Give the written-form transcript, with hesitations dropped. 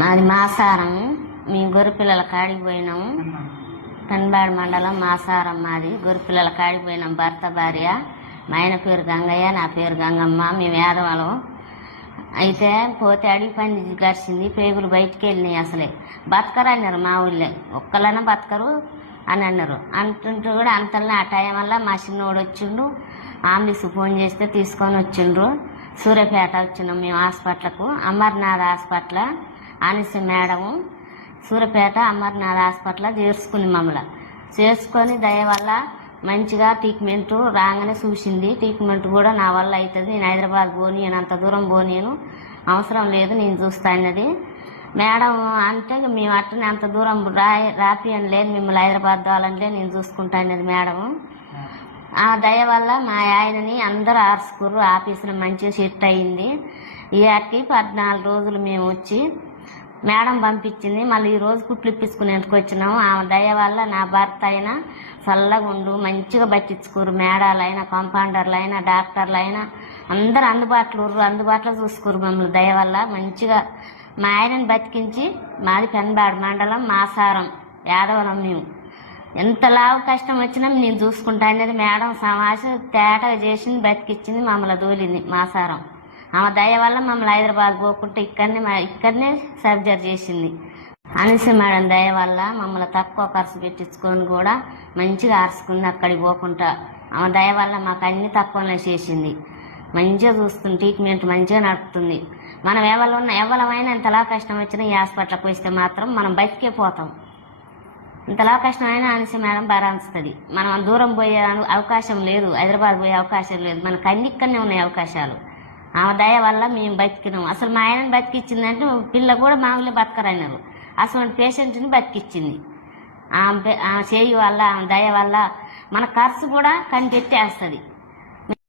మాది మాసారం. మేము గొర్రెపిల్లల కాడికి పోయినాము. పెన్బాడు మండలం మాసారం మాది. గొర్రెపిల్లల కాడికి పోయినాం. భర్త భార్య. మా ఆయన పేరు గంగయ్య, నా పేరు గంగమ్మ. మేము వేదవాళ్ళం. అయితే పోతే అడిగి పంది గడిచింది. పేగులు బయటికి వెళ్ళినాయి. అసలే బతకరు అన్నారు మా ఊళ్ళో. ఒక్కలైనా బతకరు అని అన్నారు. అంటుంటూ కూడా అంతలో ఆ టైం వల్ల మా చిన్నోడు వచ్చిండు. ఆంబులెన్స్ ఫోన్ చేస్తే తీసుకొని వచ్చిండ్రు. సూర్యాపేట వచ్చినాం మేము హాస్పిటల్కు. అమర్నాథ్ హాస్పిటల్ ఆనిస మేడము సూర్యాపేట అమర్నాథ్ హాస్పిటల్ చేర్చుకుని మమ్మల్ని చేసుకొని దయ వల్ల మంచిగా ట్రీట్మెంట్ రాగానే చూసింది. ట్రీట్మెంట్ కూడా నా వల్ల అవుతుంది. నేను హైదరాబాద్ పోనీయను, అంత దూరం పోనీయను, అవసరం లేదు, నేను చూస్తా అన్నది మేడం. అంటే మేము అట్టనే అంత దూరం రాపియని లేదు, మిమ్మల్ని హైదరాబాద్ దావాలని నేను చూసుకుంటా అన్నది మేడం. ఆ దయ వల్ల మా ఆయనని అందరూ ఆర్చుకుర్రు. ఆఫీసులో మంచిగా సెట్ అయింది. ఈ ఆటికి 14 రోజులు మేము వచ్చి మేడం పంపించింది. మళ్ళీ ఈ రోజు కుట్లు ఇప్పించుకునేందుకు వచ్చినాము. ఆమె దయ వల్ల నా భర్త అయినా చల్లగా ఉండు, మంచిగా పట్టించుకోరు. మేడాలైనా, కాంపౌండర్లు అయినా, డాక్టర్లు అయినా అందరూ అందుబాటులో చూసుకోరు మమ్మల్ని. దయ వల్ల మంచిగా మా ఆయనని బతికించి మాది పెన్బాడు మండలం మాసారం యాదవరం. మేము ఎంత లావు కష్టం వచ్చినా నేను చూసుకుంటా అనేది మేడం సమాజ తేటగా చేసింది, బతికిచ్చింది, మమ్మల్ని దోలింది మాసారం. ఆమె దయ వల్ల మమ్మల్ని హైదరాబాద్ పోకుంటే ఇక్కడనే సర్జరీ చేసింది. అనిస మేడం దయ వల్ల మమ్మల్ని తక్కువ ఖర్చు పెట్టించుకొని కూడా మంచిగా ఆర్చుకుంది. అక్కడికి పోకుండా ఆమె దయ వల్ల మాకు అన్ని తక్కువనే చేసింది. మంచిగా చూస్తుంది, ట్రీట్మెంట్ మంచిగా నడుపుతుంది. మనం ఎవరైనా ఎంతలా కష్టం వచ్చినా ఈ హాస్పిటల్కి వస్తే మాత్రం మనం బతికే పోతాం. ఇంతలా కష్టమైనా అనిస మేడం భరాంచుతుంది. మనం దూరం పోయే అవకాశం లేదు, హైదరాబాద్ పోయే అవకాశం లేదు, మనకు అన్నిక్కడనే ఉన్నాయి అవకాశాలు. ఆమె దయ వల్ల మేము బతికినాం. అసలు మా ఆయనని బతికిచ్చిందంటే పిల్ల కూడా మామూలుగా బతకరన్నారు. అసలు పేషెంట్ని బతికిచ్చింది ఆమె చేయి వల్ల, ఆమె దయ వల్ల మన ఖర్చు కూడా కనిపెట్టేస్తుంది.